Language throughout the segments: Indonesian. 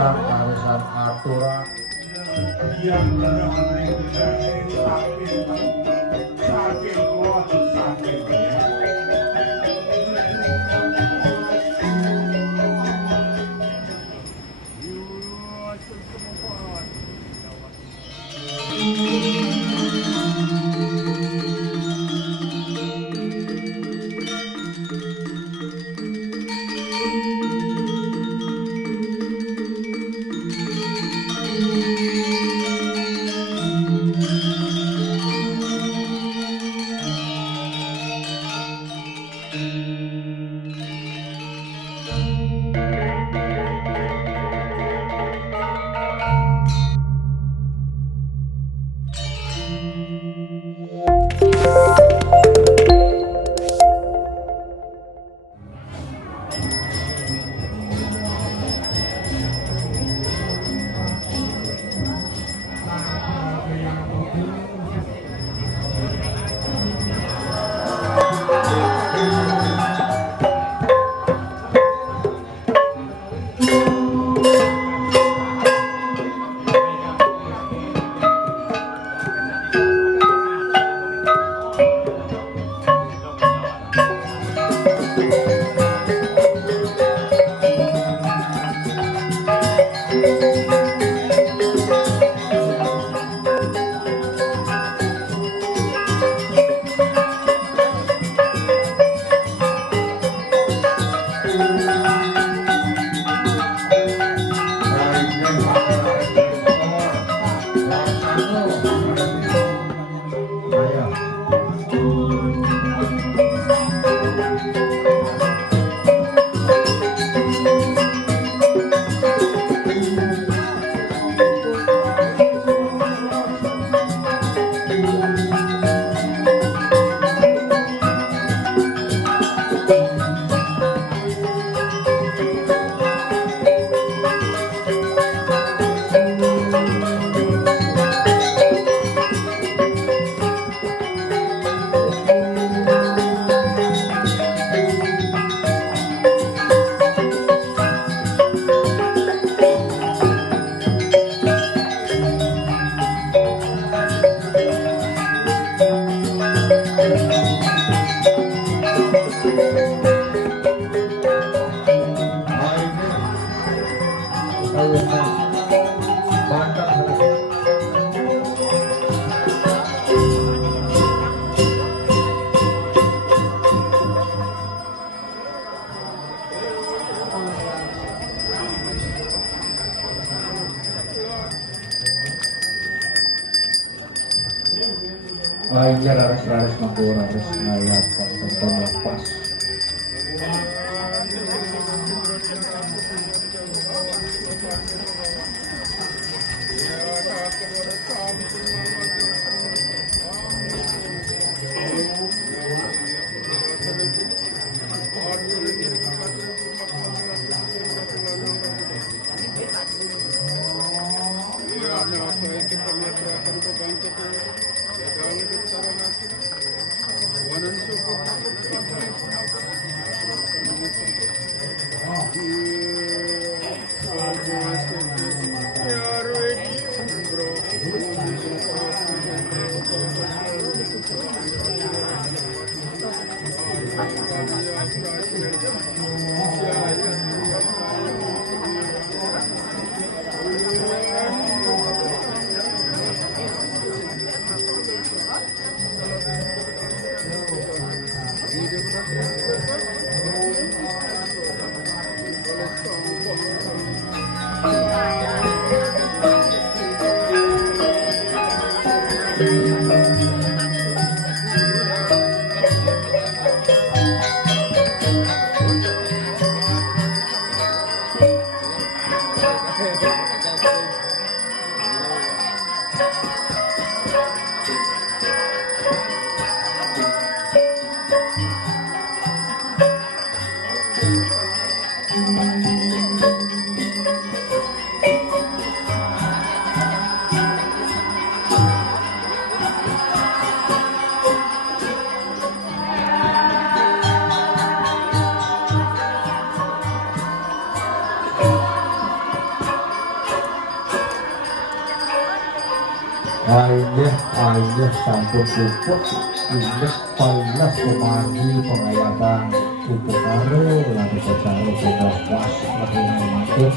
pisan arisan aturan yang benar-benar sakit keluar sakit. Wajar harus mampu harus ngeliat konten lepas. Ayo sampun puput indah payah kemari pengayaban untuk karo lalu secara sudah pas lagi memakai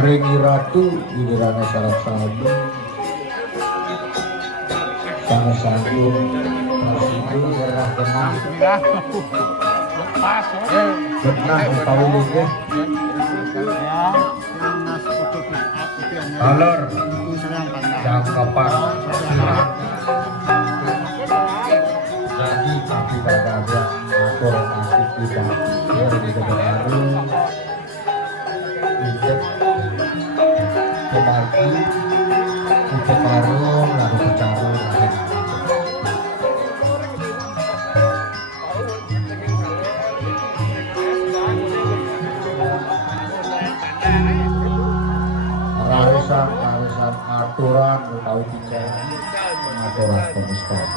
Ringi Ratu gilirannya sarap sabu sana sabu itu gerah kenang benah tahu ya alor yang kapan jadi tapi pada ada koordinasi kita dari baru injek kembali untuk baru lalu bicara arisan aturan utawi bicara aturan pemusnahan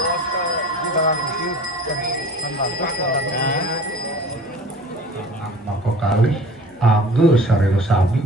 maka kali angge sarelo sami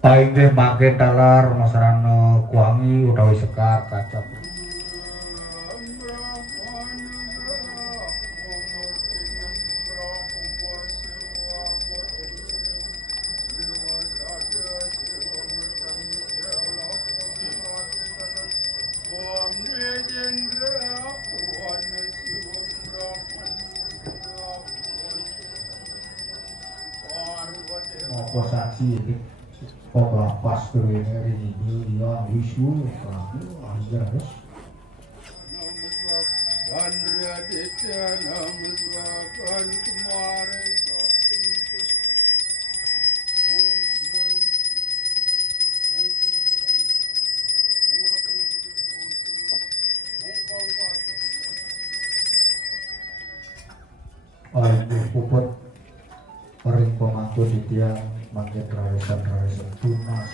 Aing teh make talar masarana kuangi utawi sekar kacap. Apa saksi ini? Pokok pas ini dia Wisnu Prabu Anjas. Puput pering pemangku di tiang mangke rarisan tunas.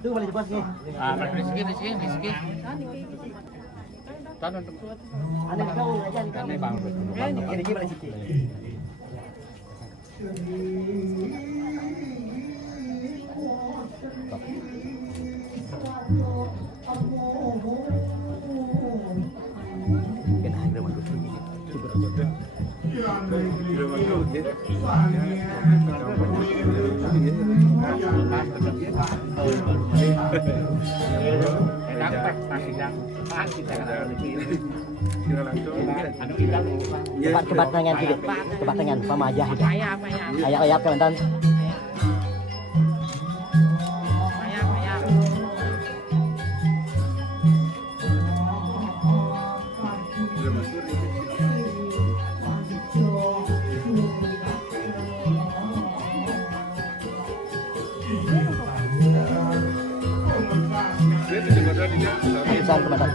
Itu boleh jebas nih. Ah, rezeki. Tanam tempat. Ada kau aja nih. Kami bang. Ini gimana sih? Cepat tangan tidak, cepat tangan sama aja. Ayah kementan. Kebatan.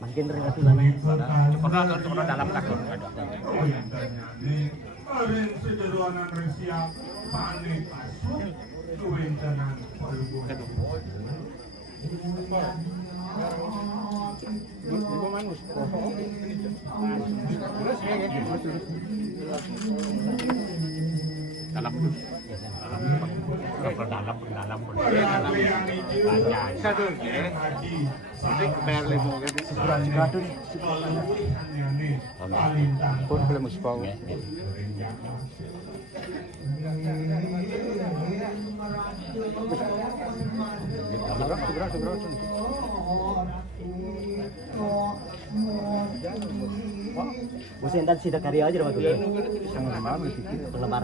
Makin relasi lama. Coba dalam takut. Dalam satu pun belum sepau. Musim tadi sidak karya aja sama gue. Sama-sama Penglemar.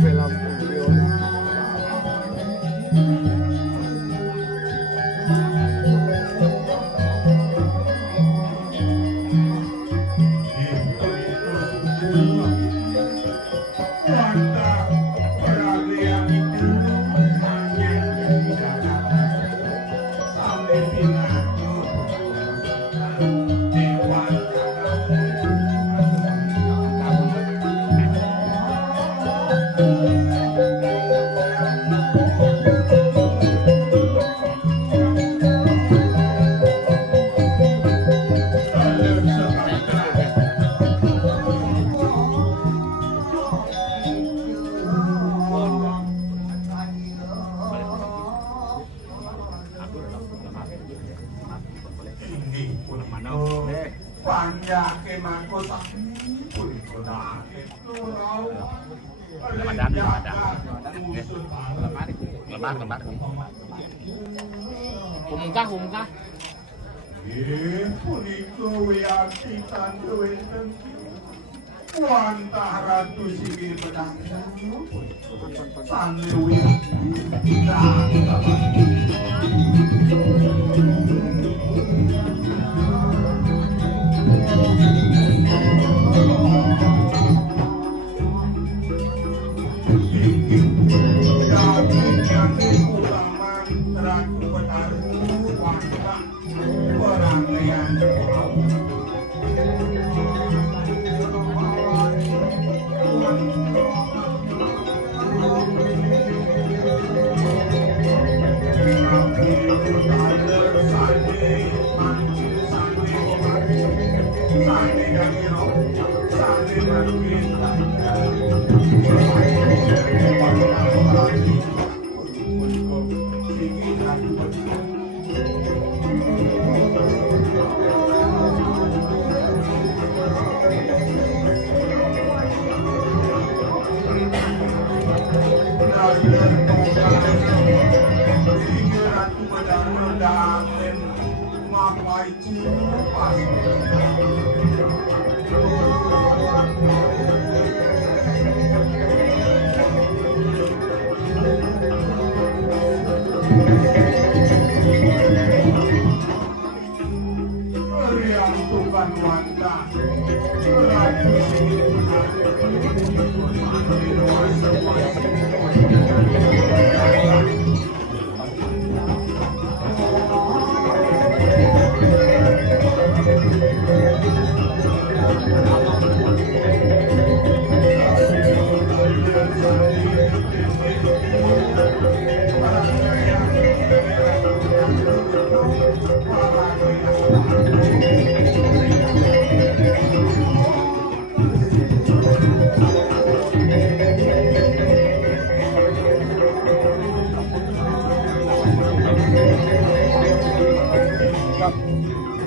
Film lembar. Umkah. Puniko weakitan wenten wantah ratu sigi pedang sanlewi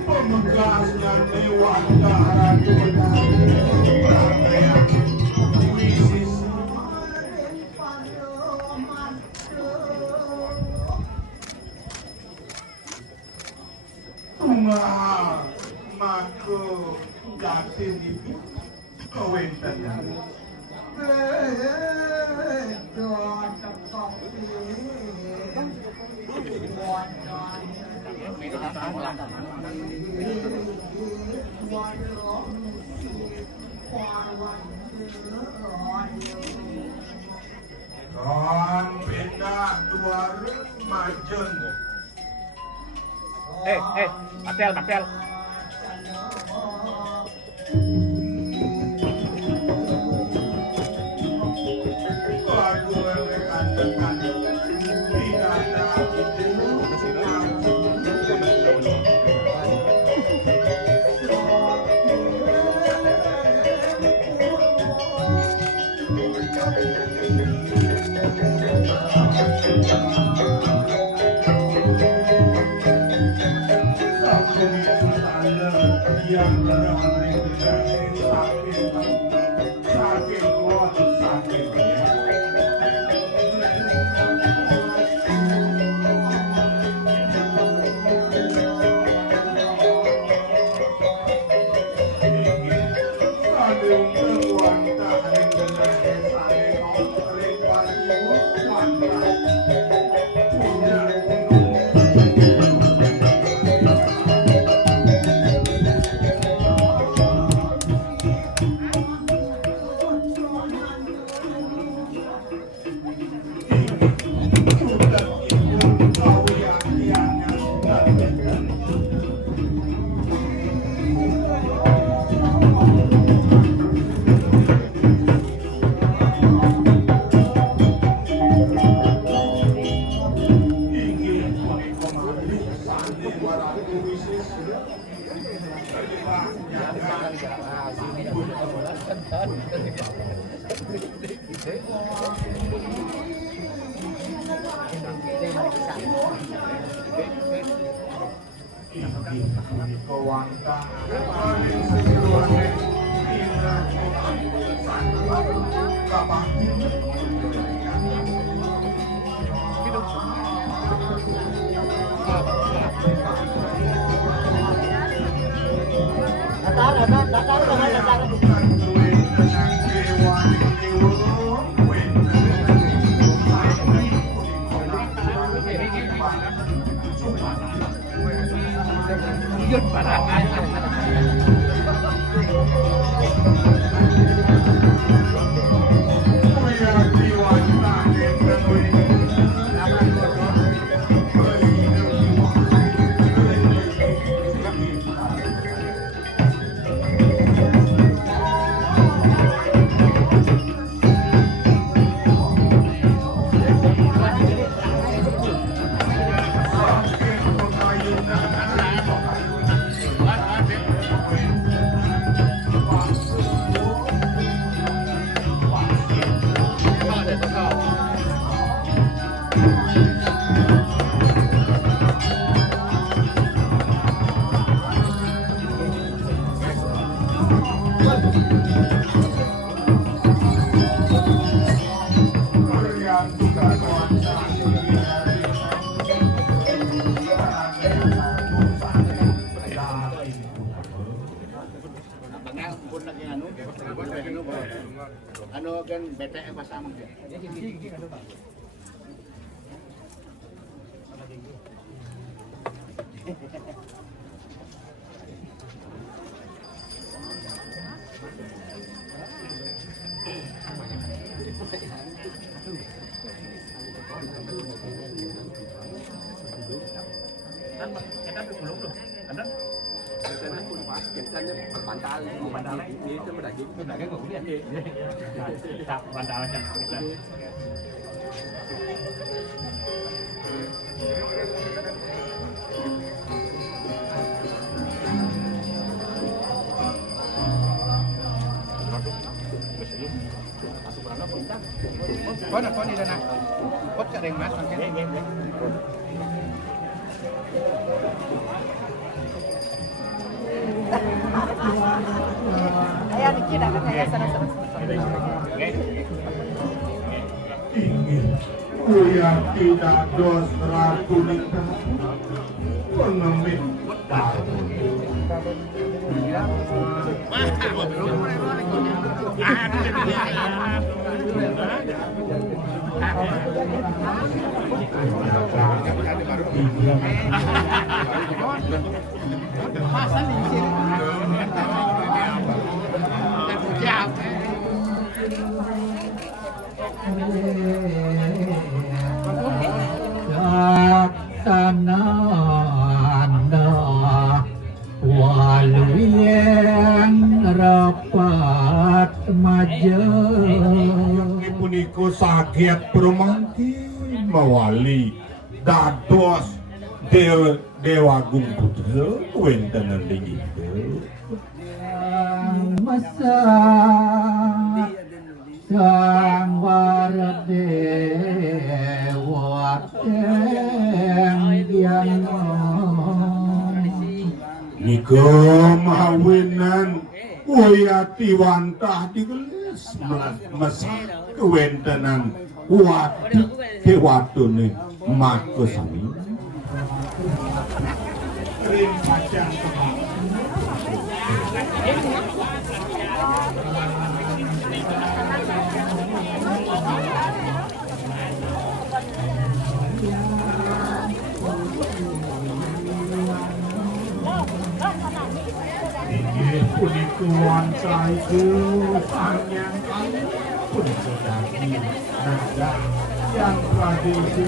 Pemegasnya Dewan Darat Wisis Tunggal Maka Jatin itu Kewenten Kan beda dua remajen Patel. yang sakit keluar sakit Anu kan BTM pasang dia. Kita pantal itu berdaging. Daging kok kemudian. Kita bandalnya kita. Có đi đây này. Cốt cả đèn mát bằng cái. Ayo dikit dah kan ya sana. Ingin Uya tidak dos ratu nikah pengemis tahun. Waluyen rapat majer Puniko sakit permangki mawali dados dewa gung putra wenten ning itu. Masang sang wardewa yang Niko mahawinan Uyati wantah digelis masak kewentenan watu ke watu nih mako sami ring pacang Punikuan saya panjang pun sedaki nada yang tradisi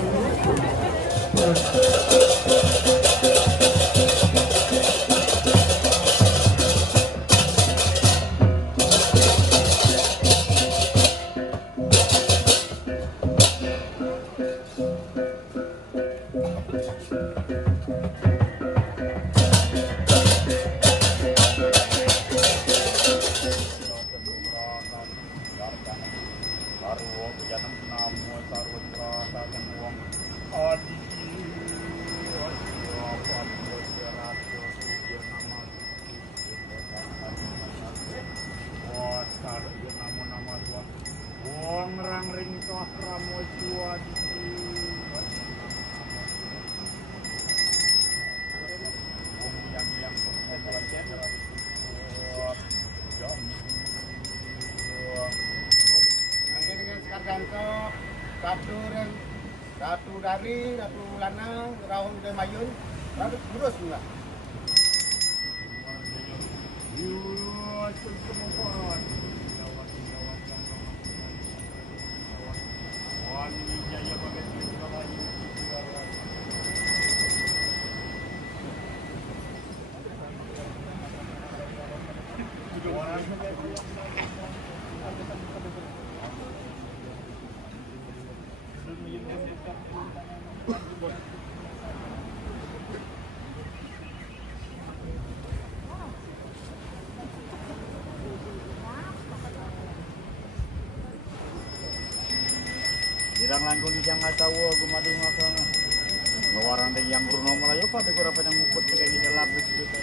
Ratu dari, Ratu Lanang, Rahul de Mayun, Ratu terus enggak? Irang langkung yang ngatawa gumadung ka. Gawaran yang Bruno Malayo pa, degura pa ng mukot sa kanya labis dito.